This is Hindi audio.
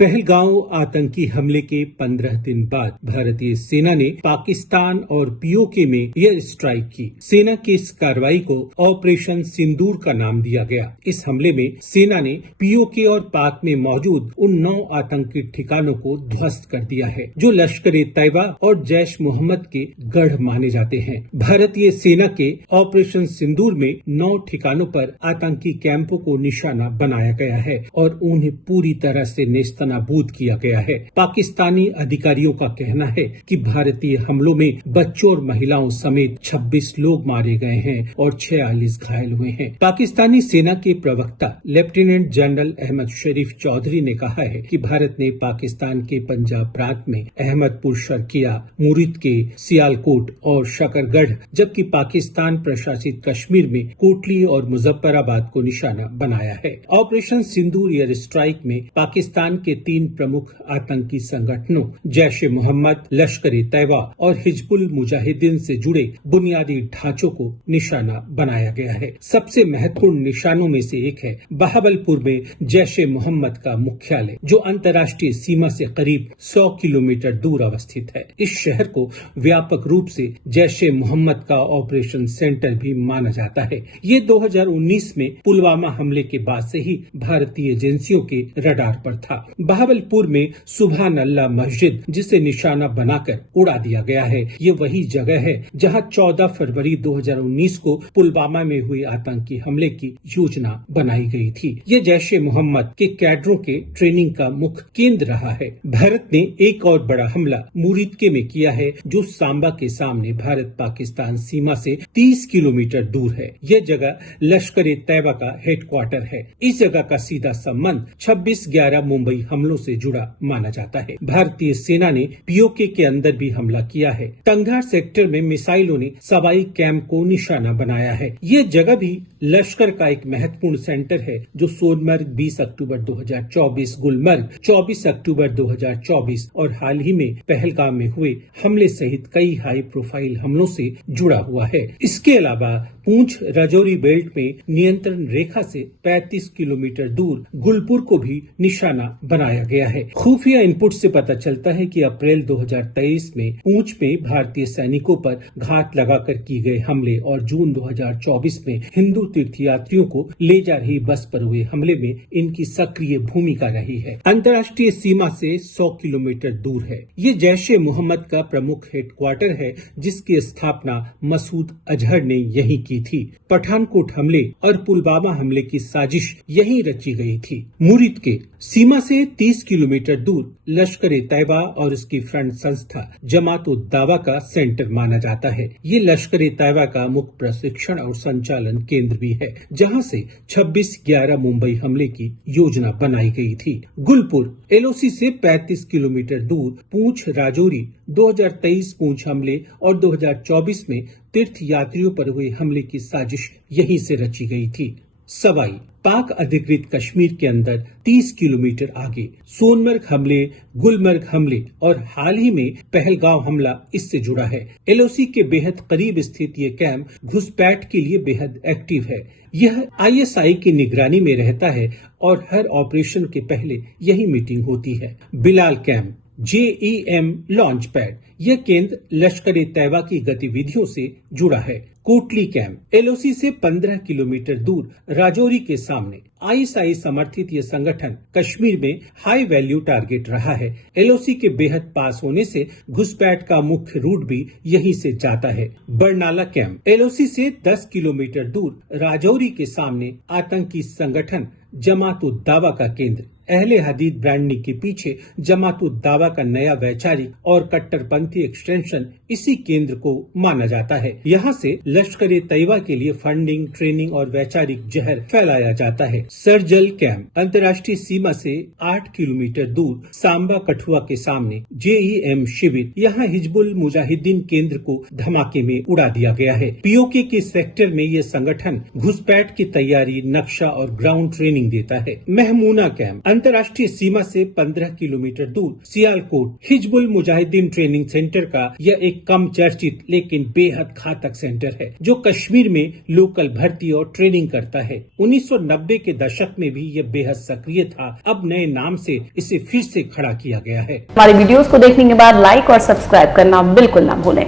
पहलगांव आतंकी हमले के 15 दिन बाद भारतीय सेना ने पाकिस्तान और पीओके में एयर स्ट्राइक की। सेना की इस कार्रवाई को ऑपरेशन सिंदूर का नाम दिया गया। इस हमले में सेना ने पीओके और पाक में मौजूद उन 9 आतंकी ठिकानों को ध्वस्त कर दिया है जो लश्कर ए तैयबा और जैश मोहम्मद के गढ़ माने जाते हैं। भारतीय सेना के ऑपरेशन सिंदूर में 9 ठिकानों पर आतंकी कैंपों को निशाना बनाया गया है और उन्हें पूरी तरह से नाबूद किया गया है। पाकिस्तानी अधिकारियों का कहना है कि भारतीय हमलों में बच्चों और महिलाओं समेत 26 लोग मारे गए हैं और 46 घायल हुए हैं। पाकिस्तानी सेना के प्रवक्ता लेफ्टिनेंट जनरल अहमद शरीफ चौधरी ने कहा है कि भारत ने पाकिस्तान के पंजाब प्रांत में अहमदपुर शर्किया, मुरीद के सियालकोट और शकरगढ़, जबकि पाकिस्तान प्रशासित कश्मीर में कोटली और मुजफ्फराबाद को निशाना बनाया है। ऑपरेशन सिंदूर एयर स्ट्राइक में पाकिस्तान के 3 प्रमुख आतंकी संगठनों जैश ए मोहम्मद, लश्कर ए तैयबा और हिजबुल मुजाहिदीन से जुड़े बुनियादी ढांचों को निशाना बनाया गया है। सबसे महत्वपूर्ण निशानों में से एक है बहावलपुर में जैश ए मोहम्मद का मुख्यालय, जो अंतर्राष्ट्रीय सीमा से करीब 100 किलोमीटर दूर अवस्थित है। इस शहर को व्यापक रूप से जैश ए मोहम्मद का ऑपरेशन सेंटर भी माना जाता है। ये 2019 में पुलवामा हमले के बाद से ही भारतीय एजेंसियों के रडार पर था। बहावलपुर में सुभान अल्लाह मस्जिद, जिसे निशाना बनाकर उड़ा दिया गया है, ये वही जगह है जहां 14 फरवरी 2019 को पुलवामा में हुए आतंकी हमले की योजना बनाई गई थी। ये जैश ए मोहम्मद के कैडरों के ट्रेनिंग का मुख्य केंद्र रहा है। भारत ने एक और बड़ा हमला मुरीदके में किया है, जो सांबा के सामने भारत पाकिस्तान सीमा से 30 किलोमीटर दूर है। यह जगह लश्कर ए तैयबा का हेडक्वार्टर है। इस जगह का सीधा संबंध 26/11 मुंबई हमलों से जुड़ा माना जाता है। भारतीय सेना ने पीओके के अंदर भी हमला किया है। तंगधार सेक्टर में मिसाइलों ने सवाई कैंप को निशाना बनाया है। ये जगह भी लश्कर का एक महत्वपूर्ण सेंटर है, जो सोनमर्ग 20 अक्टूबर 2024, गुलमर्ग 24 अक्टूबर 2024 और हाल ही में पहलगाम में हुए हमले सहित कई हाई प्रोफाइल हमलों से जुड़ा हुआ है। इसके अलावा पूंछ राजौरी बेल्ट में नियंत्रण रेखा से 35 किलोमीटर दूर गुलपुर को भी निशाना बनाया गया है। खुफिया इनपुट से पता चलता है कि अप्रैल 2023 में पूंछ में भारतीय सैनिकों पर घात लगाकर की गए हमले और जून 2024 में हिंदू तीर्थयात्रियों को ले जा रही बस पर हुए हमले में इनकी सक्रिय भूमिका रही है। अंतर्राष्ट्रीय सीमा से 100 किलोमीटर दूर है। ये जैश ए मोहम्मद का प्रमुख हेडक्वार्टर है, जिसकी स्थापना मसूद अजहर ने यही की थी। पठानकोट हमले और पुलवामा हमले की साजिश यहीं रची गई थी। मुरीद के सीमा से 30 किलोमीटर दूर लश्कर ए तैयबा और उसकी फ्रंट संस्था जमात उद दावा का सेंटर माना जाता है। ये लश्कर ए तैयबा का मुख्य प्रशिक्षण और संचालन केंद्र भी है, जहां से 26/11 मुंबई हमले की योजना बनाई गई थी। गुलपुर एलओसी से 35 किलोमीटर दूर पूंछ राजौरी 2023 पूंछ हमले और 2024 में तीर्थ यात्रियों पर हुए हमले की साजिश यहीं से रची गई थी। सवाई पाक अधिकृत कश्मीर के अंदर 30 किलोमीटर आगे सोनमर्ग हमले, गुलमर्ग हमले और हाल ही में पहलगांव हमला इससे जुड़ा है। एलओसी के बेहद करीब स्थित ये कैंप घुसपैठ के लिए बेहद एक्टिव है। यह आईएसआई की निगरानी में रहता है और हर ऑपरेशन के पहले यही मीटिंग होती है। Bilal camp JEM launch pad, यह केंद्र लश्कर ए तैयबा की गतिविधियों से जुड़ा है। कोटली कैंप एलओसी से 15 किलोमीटर दूर राजौरी के सामने आईएसआई समर्थित ये संगठन कश्मीर में हाई वैल्यू टारगेट रहा है। एलओसी के बेहद पास होने से घुसपैठ का मुख्य रूट भी यहीं से जाता है। बरनाला कैंप एलओसी से 10 किलोमीटर दूर राजौरी के सामने आतंकी संगठन जमात उद दावा का केंद्र। अहले हदीद ब्रांडिंग के पीछे जमात उद दावा का नया वैचारिक और कट्टरपंथी एक्सटेंशन इसी केंद्र को माना जाता है। यहाँ से लश्कर ए तैयबा के लिए फंडिंग, ट्रेनिंग और वैचारिक जहर फैलाया जाता है। सरजल कैंप अंतर्राष्ट्रीय सीमा से 8 किलोमीटर दूर सांबा कठुआ के सामने JEM शिविर, यहाँ हिजबुल मुजाहिदीन केंद्र को धमाके में उड़ा दिया गया है। पीओके के सेक्टर में ये संगठन घुसपैठ की तैयारी, नक्शा और ग्राउंड ट्रेनिंग देता है। महमूना कैंप अंतर्राष्ट्रीय सीमा से 15 किलोमीटर दूर सियालकोट हिजबुल मुजाहिदीन ट्रेनिंग सेंटर का यह एक कम चर्चित लेकिन बेहद घातक सेंटर है, जो कश्मीर में लोकल भर्ती और ट्रेनिंग करता है। 1990 के दशक में भी यह बेहद सक्रिय था। अब नए नाम से इसे फिर से खड़ा किया गया है। हमारे वीडियोस को देखने के बाद लाइक और सब्सक्राइब करना बिल्कुल ना भूलें।